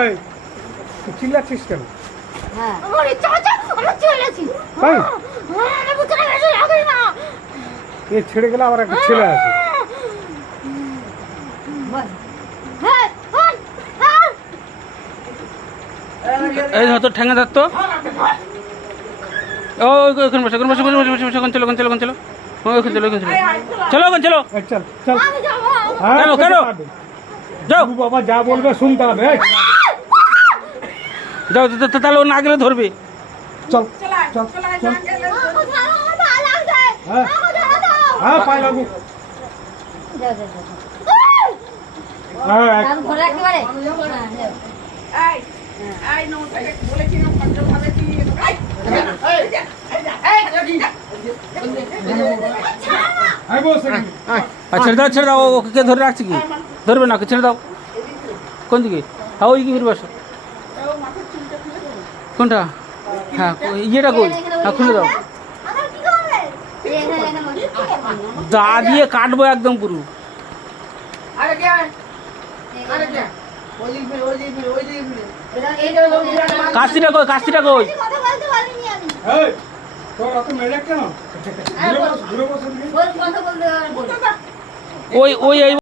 এই তুই চিল্লাচ্ছিস কেন? হ্যাঁ আমার ইচ্ছা আছে আমরা চলে আসি। তাই আমি বুঝতে পারছি আগে না এ ছেড়ে গেলে আবার একটা ছেলে আছে। হ্যাঁ এই ধর তোর ঠ্যাঙ্গা ধর তো। ও ওখানে বসে ওখানে বসে ওখানে চলো ওখানে চলো ওখানে চলো ওখানে চলো ওখানে চলো চলো ওখানে চলো এই চল চল আমি যাবো। হ্যাঁ, কেন, খেতে কেন? পারবে। যাও বাবু বাবা যা বলবে শুনতে হবে। এই, যাও তাহলে ও না গেলে ধরবে। চল চল চল আমাকে ছাড়ো আমার ভালো লাগছে। হ্যাঁ আমাকে ছাড়ো দাও। হ্যাঁ পায়ে লাগু। হ্যাঁ আমি ধরে রাখতে পারে এই বস এখানে। ছেড়ে দাও ওকে ধরে রাখছি কি ধরবে না ওকে ছেড়ে দাও। কোন দিকে? হ্যাঁ ওই কি ফিরে বসো। কোনটা? হ্যাঁ ইয়েটা কই? হ্যাঁ খুলে দাও। আমার কি করবে দা দিয়ে কাটবো একদম পুরো। কাস্তিটা কই কাস্তিটা কই? কথা বলতে পারিনি আমি এই তোর অত মেজাজ কেন? ঘুরে বস এদিকে। কথা বলতে ওই ওই এই